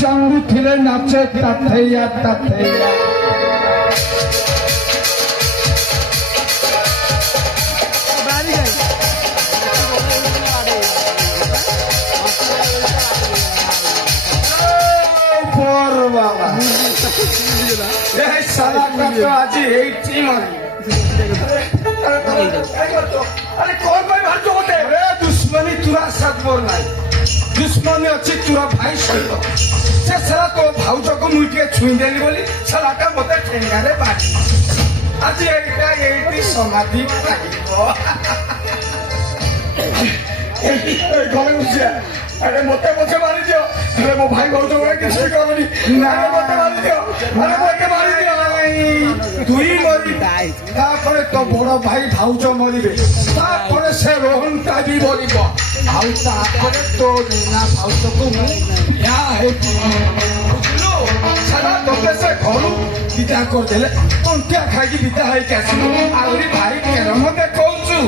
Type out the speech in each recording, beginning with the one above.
চাঙ্গি ଥିଲେ নাচে তাথেয়া তাথেয়া আজি এইটি মারি আরে কোন ভাই ভালো হতে রে দুশ্মনী তুরা সাথ মোর নাই দুশ্মনী ଅଛି ତୁରା ଭାଇ ସହିତ ସେ ସାରା ତୋ ଭାଉଜକୁ ମୁଇଁ ଟିକେ ଛୁଇଁଦେଲି ବୋଲି ସାରାଟା ମତେ ଠେଙ୍ଗାରେ ବାଜି ଆଜି ଏଇଟା ଏଇଠି ସମାଧି ଲାଗିବ ଘରେ ବସିଆ ଆରେ ମତେ ପଛେ ମାରିଦିଅ ଆରେ ମୋ ଭାଇ ଭାଉଜ ଭଳିଆ କିଛି କରୁନି ନା ମତେ ମାରିଦିଅ ଆରେ ମତେ ମାରିଦିଅ তুই মরিবি তারপরে তো বড় ভাই ভাউজ মরিবে তারপরে সে রোহনটা বি মরিব ଆଉ ତାପରେ ତୋ ନା ଭାଉଜକୁ ମୁଁ ବୁଝିଲୁ ସାରା ତୋତେ ସେ ଘରୁ ବିଦା କରିଦେଲେ ତଣ୍ଟିଆ ଖାଇକି ବିଦା ହେଇକି ଆସିଲୁ ଆହୁରି ଭାଇ କେରମ ଦେଖଉଛୁ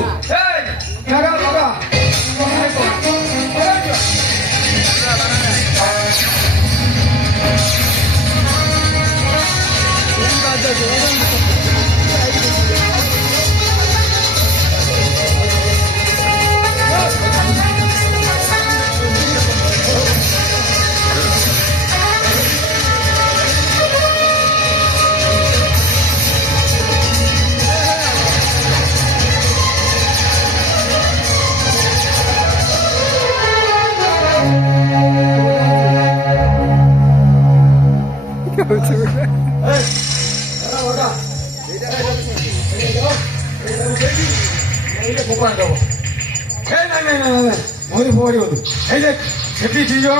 মরি পড়ি বলু এই যে সেটি ଦି ଜଣ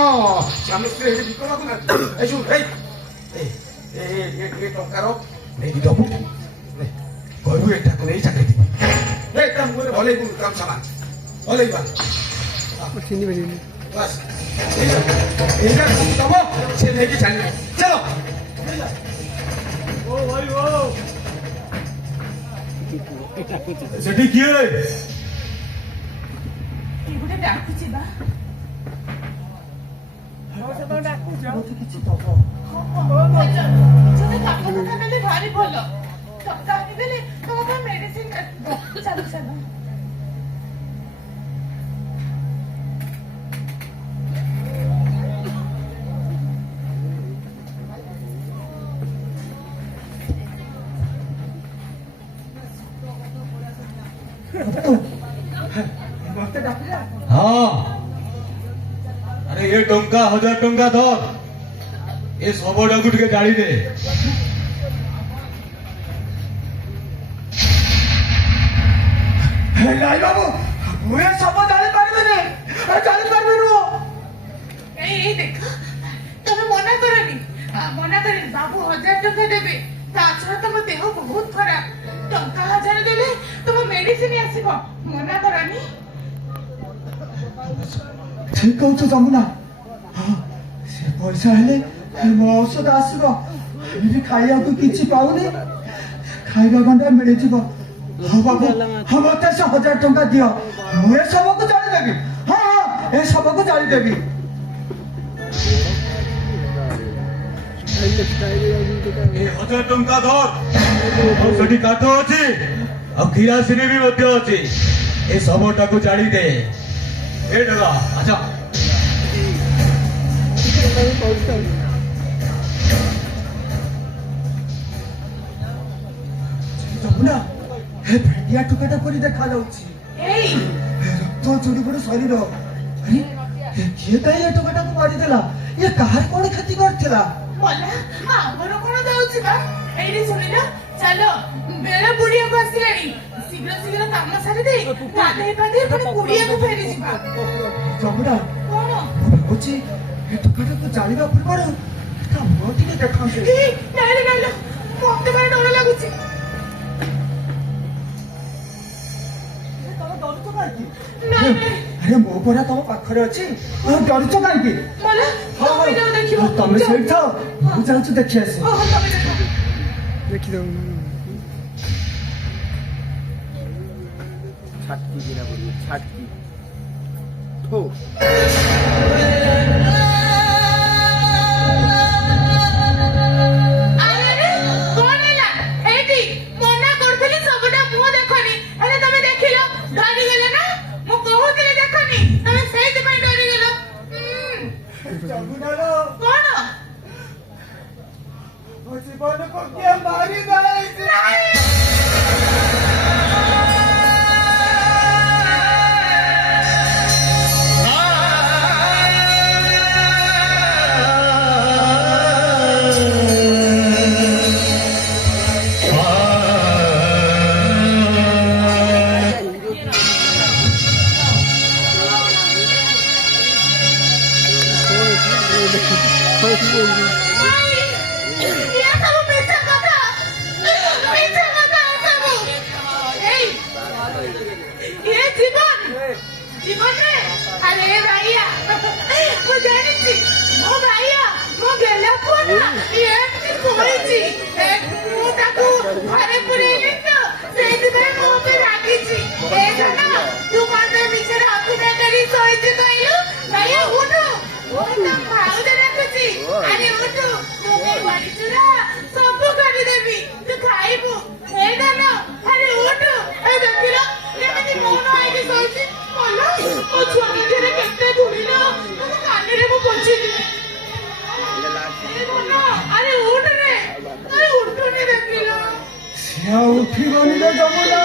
ସ୍ୱାମୀ ସ୍ତ୍ରୀ ଏଠି ବିକଳ ଏଇ ଶୁଣ ଏଇ ଟଙ୍କାର ନେଇକି ଦବୁ କହିବୁ ଏଟାକୁ ନେଇ ଚାକିରି ଦିବି ଏଇଟା ମୁଁ ଭଲେଇ କାମ ସାମାନ ଭଲେଇବା ଏଇଟା ଦବ ସେ ନେଇକି ଚାଲିବ ଚାଲ ସେଠି କିଏ ଗୋଟେ ଡାକୁଛି ବା କିଛି ଦବ ନେଲେ ଭାରି ଭଲ ଟଙ୍କା ଆଣିଦେଲେ ତମ ପାଇଁ ମେଡିସିନ ଚାଲୁ ଚାଲ हाँ अरे ये टंका 1000 टंका धर ये सबटा को टिके जाली दे ନାଇଁ ବାବୁ ମୁଁ ଏ ସବୁ ଜାଣିପାରିବିନି ଜାଣିପାରିବିନି ଏଇ ଦେଖ ତମେ ମନା କରନି ବାବୁ 1000 ଟଙ୍କା ଦେବେ ତା ଛଡା ତମ ଦେହ ବହୁତ ଖରାପ ଟଙ୍କା 1000 ଦେଲେ ତମ ମେଡିସିନ ଆସିବ ମନା କରନି ଠିକ କହୁଛୁ ଯମୁନା ସେ ପଇସା ହେଲେ ମୋ ଔଷଧ ଆସିବ ଏମିତି ଖାଇବାକୁ କିଛି ପାଉନି ଖାଇବା ଗଣ୍ଡା ମିଳିଯିବ ହଁ ବାବୁ ହଁ ମତେ ସେ 1000 ଟଙ୍କା ଦିଅ ମୁଁ ଏ ସବୁକୁ ଜାଣିଦେବି ହଁ ଏ ସବୁକୁ ଜାଣିଦେବି ये 1000 टंका धर और सेठी काठ अछि और किरासिनी भी मध्य अछि ए सबटा को जाली दे ए डला अच्छा ଯମୁନା ଏ ଭେଣ୍ଡିଆ ଟୁକାଟା ପରି ଦେଖାଯାଉଛି ଏଇ ରକ୍ତ ଚୁଡ଼ି ପଡି ଶରୀର ଆରେ କିଏ କାହିଁ ଏ ଟୁକାଟାକୁ ମାରିଦେଲା ଇଏ କାହାର କଣ କ୍ଷତି କରିଥିଲା ମଲା ଆମର କଣ ଯାଉଛି ବା ଏଇଠି ଶୁଣିଲ ଚାଲ ବେଳ ବୁଡିବାକୁ ଆସିଲାଣି ଶୀଘ୍ର ଶୀଘ୍ର କାମ ସାରିଦେଇ ଗାଧେଇ ପାଧେଇ ପୁଣି କୁଡ଼ିଆକୁ ଫେରିଯିବା। ଯମୁନା କଣ? ଭାବୁଛି ଏ ଟୋକାଟାକୁ ଜାଣିବା ପୂର୍ବରୁ ତା ମୁହଁ ଟିକେ ଦେଖାନ୍ତୁ। ନାଇଁରେ ନାଇଁଲୋ, ମତେ ଭାରି ଡର ଲାଗୁଛି। ତମେ ଡରୁଛ କାହିଁକି? ନାଇଁ ନାଇଁ ଆରେ ମୋ ପରା ତମ ପାଖରେ ଅଛି, ଆଉ ଡରୁଛ କାହିଁକି? ମଲା, ତମେ ଯାଅ ଦେଖିବ। ଆଉ ତମେ ସେଇଠି ଥାଅ, ମୁଁ ଯାଉଛି ଦେଖି ଆସେ। ହଁ ତମେ ଦେଖ। ଦେଖିଦଉ छाटकी गिरा बोलिए छाटकी ठो ଆରେ କଣ ହେଲା? ଏଇଠି ମନା କରୁଥିଲି ସବୁଟା ମୁହଁ ଦେଖନି, ହେଲେ ତମେ ଦେଖିଲ, ଡରିଗଲ ନା? ମୁଁ କହୁଥିଲି ଦେଖନି, ତମେ ସେଇଥିପାଇଁ ଡରିଗଲ। ଯମୁନାର କଣ? ମୋ ଜୀବନକୁ କିଏ ମାରି ଦେଇଛି? ଇଏ ସବୁ ମିଛ କଥା, ମିଛ କଥା ସବୁ। ଏଇ ଏ ଜୀବନରେ ଆରେ ଭାଇଆ, ମୁଁ ଜାଣିଛି ମୋ ଭାଇଆ ମୋ ଗେଲା ପୁଅ ନା, ଏମିତି କହିଛି। ମୁଁ ତାକୁ ଘରେ ପୁରେଇଲି ତ, ସେଇଥିପାଇଁ ମୋ ଉପରେ ରାଗିଛି। ଏ ଧନ, ତୁ କଣ ମିଛରେ ଅଭିନୟ କରି ଶୋଇଛୁ କହିଲୁ? ଭାଇଆ ଉଠୁ, ମୁଁ ତ ଭାଉଜ ଡାକୁଛି। ଆରେ ଉଠୁ, ତୁ ବଡ଼ିଚୁରା ସବୁ କରିଦେବି, ତୁ ଖାଇବୁ। ଏ ଧନ, ଆରେ ଉଠୁ। ଏ ଦେଖିଲ କେମିତି ମୌନ ହେଇକି ଶୋଇଛି। ଭଲ, ମୋ ଛୁଆ ନିଜରେ କେତେ ଧୁଳିଲ, ତମ କାନରେ ମୁଁ ପୋଛିଲି। ଏ ଧନ, ଆରେ ଉଠରେ, ଆରେ ଉଠୁନି ଦେଖିଲ। ସିଏ ଆଉ ଉଠିବନି ଲୋ ଯମୁନା।